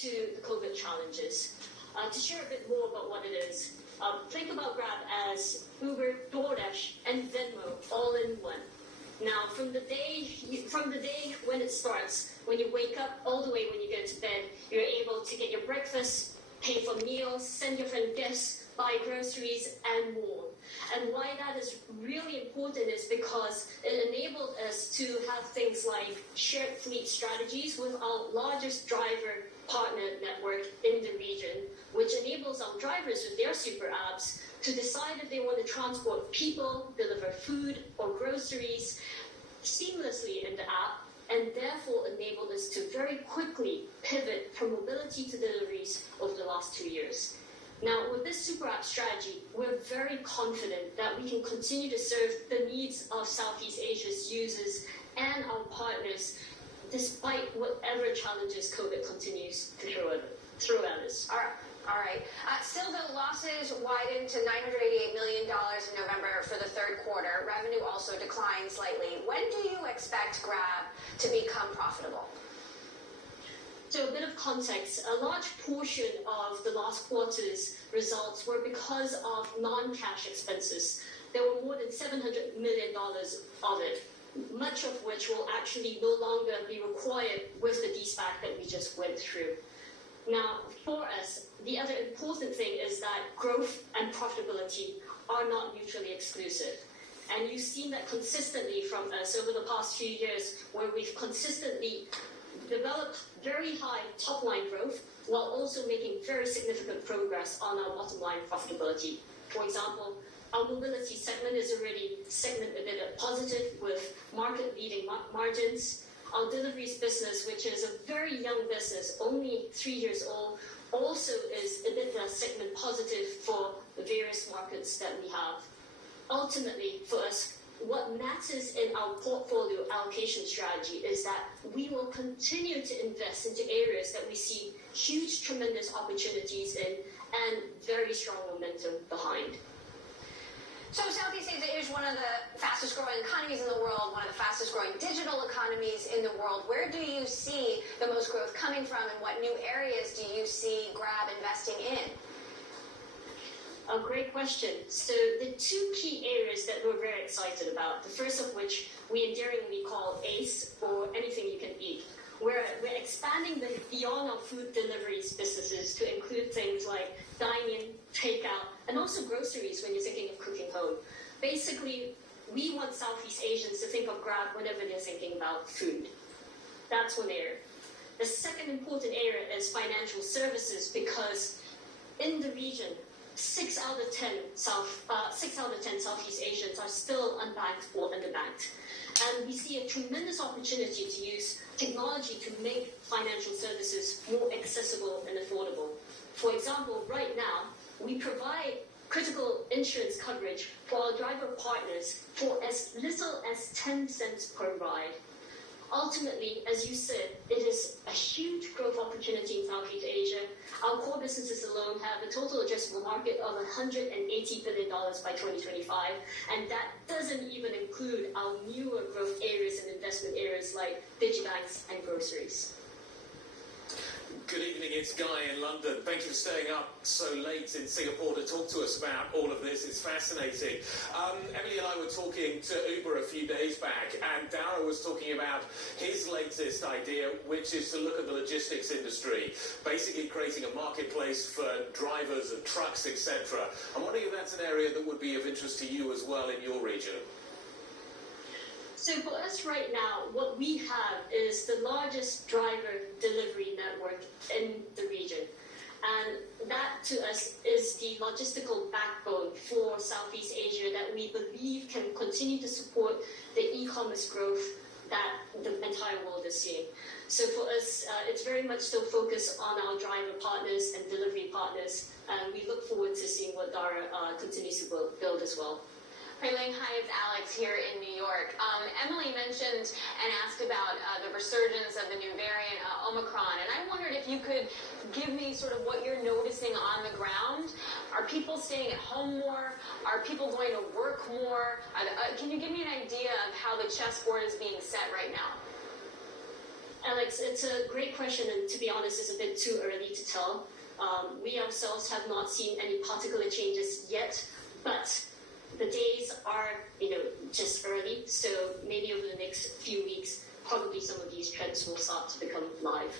to the COVID challenges. To share a bit more about what it is, think about Grab as Uber, DoorDash, and Venmo all in one. Now, from the day when it starts, when you wake up, all the way when you go to bed, you're able to get your breakfast, pay for meals, send your friend gifts, buy groceries, and more. And why that is really important is because it enabled us to have things like shared fleet strategies with our largest driver partner network in the region, which enables our drivers with their super apps to decide if they want to transport people, deliver food or groceries seamlessly in the app, and therefore enabled us to very quickly pivot from mobility to deliveries over the last 2 years. Now, with this super app strategy, we're very confident that we can continue to serve the needs of Southeast Asia's users and our partners, despite whatever challenges COVID continues to throw at us. All right. Still, though, losses widened to $988 million in November for the third quarter. Revenue also declined slightly. When do you expect Grab to become profitable? So a bit of context, a large portion of the last quarter's results were because of non-cash expenses. There were more than $700 million of it, much of which will actually no longer be required with the de-SPAC that we just went through. Now, for us, the other important thing is that growth and profitability are not mutually exclusive. And you've seen that consistently from us over the past few years, where we've consistently developed very high top-line growth while also making very significant progress on our bottom-line profitability. For example, our mobility segment is already segment EBITDA positive with market-leading margins. Our deliveries business, which is a very young business, only 3 years old, also is EBITDA segment positive for the various markets that we have. Ultimately, for us, what matters in our portfolio allocation strategy is that we will continue to invest into areas that we see huge, tremendous opportunities in and very strong momentum behind. So Southeast Asia is one of the fastest growing economies in the world, one of the fastest growing digital economies in the world. Where do you see the most growth coming from, and what new areas do you see Grab investing in? A great question. So the two key areas that we're very excited about, the first of which we endearingly call ACE, or anything you can eat. We're expanding beyond our food deliveries businesses to include things like dine-in, takeout, and also groceries when you're thinking of cooking home. Basically, we want Southeast Asians to think of Grab whenever they're thinking about food. That's one area. The second important area is financial services, because in the region, 6 out of 10 Southeast Asians are still unbanked or underbanked. And we see a tremendous opportunity to use technology to make financial services more accessible and affordable. For example, right now, we provide critical insurance coverage for our driver partners for as little as 10 cents per ride. Ultimately, as you said, it is a huge growth opportunity in Southeast Asia. Our core businesses alone have a total addressable market of $180 billion by 2025, and that doesn't even include our newer growth areas and investment areas like digibanks and groceries. Good evening, it's Guy in London. Thank you for staying up so late in Singapore to talk to us about all of this. It's fascinating. Emily and I were talking to Uber a few days back, and Dara was talking about his latest idea, which is to look at the logistics industry, basically creating a marketplace for drivers and trucks, etc. I'm wondering if that's an area that would be of interest to you as well in your region. So for us right now, what we have is the largest driver delivery network in the region. And that to us is the logistical backbone for Southeast Asia that we believe can continue to support the e-commerce growth that the entire world is seeing. So for us, it's very much still focused on our driver partners and delivery partners. And we look forward to seeing what Dara continues to build as well. Hui Ling, hi, it's Alex here in New York. Emily mentioned and asked about the resurgence of the new variant, Omicron, and I wondered if you could give me sort of what you're noticing on the ground. Are people staying at home more? Are people going to work more? Can you give me an idea of how the chessboard is being set right now? Alex, it's a great question, and to be honest, it's a bit too early to tell. We ourselves have not seen any particular changes yet, but the days are, just early. So maybe over the next few weeks, probably some of these trends will start to become live.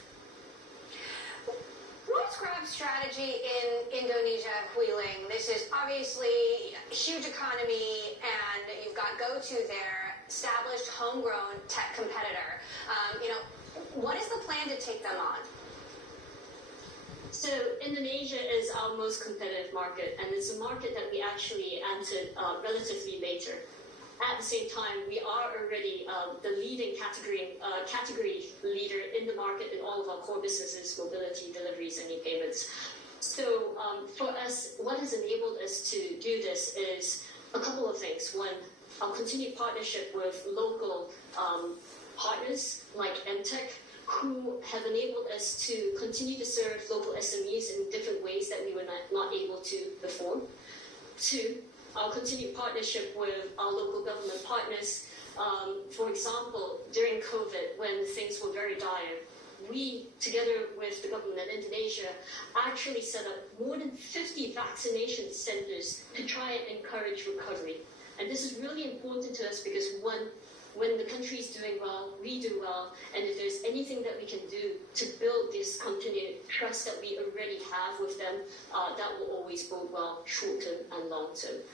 What's Grab's strategy in Indonesia, Huiling? This is obviously a huge economy, and you've got GoTo there, established homegrown tech competitor. What is the plan to take them on? So Indonesia is our most competitive market, and it's a market that we actually entered relatively later. At the same time, we are already the leading category leader in the market in all of our core businesses: mobility, deliveries, and e-payments. So for us, what has enabled us to do this is a couple of things. One, our continued partnership with local partners like Emtech, who have enabled us to continue to serve local SMEs in different ways that we were not able to before. Two, our continued partnership with our local government partners. For example, during COVID, when things were very dire, we, together with the government in Indonesia, actually set up more than 50 vaccination centers to try and encourage recovery. And this is really important to us because, one, when the country is doing well, we do well, and if there's anything that we can do to build this continued trust that we already have with them, that will always bode well short-term and long-term.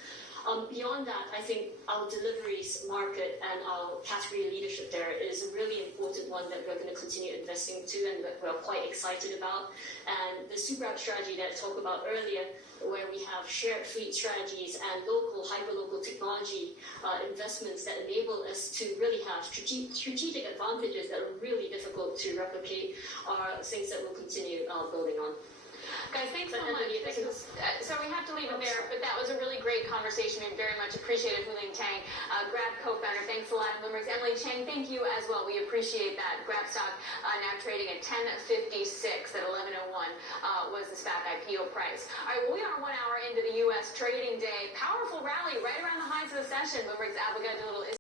Beyond that, I think our deliveries market and our category leadership there is a really important one that we're going to continue investing to and that we're quite excited about. And the super app strategy that I talked about earlier, where we have shared fleet strategies and local, hyper-local technology investments that enable us to really have strategic advantages that are really difficult to replicate, are things that we'll continue building on. Guys, thanks so much. So we have to leave it there, but that was a really great conversation. We very much appreciate it. Huiling Tang, Grab co-founder, thanks a lot. Bloomberg's Emily Chang, thank you as well. We appreciate that. Grab stock now trading at 10.56 at 11.01 was the SPAC IPO price. All right, well, we are 1 hour into the U.S. trading day. Powerful rally right around the heights of the session. Bloomberg's Abigail Doolittle is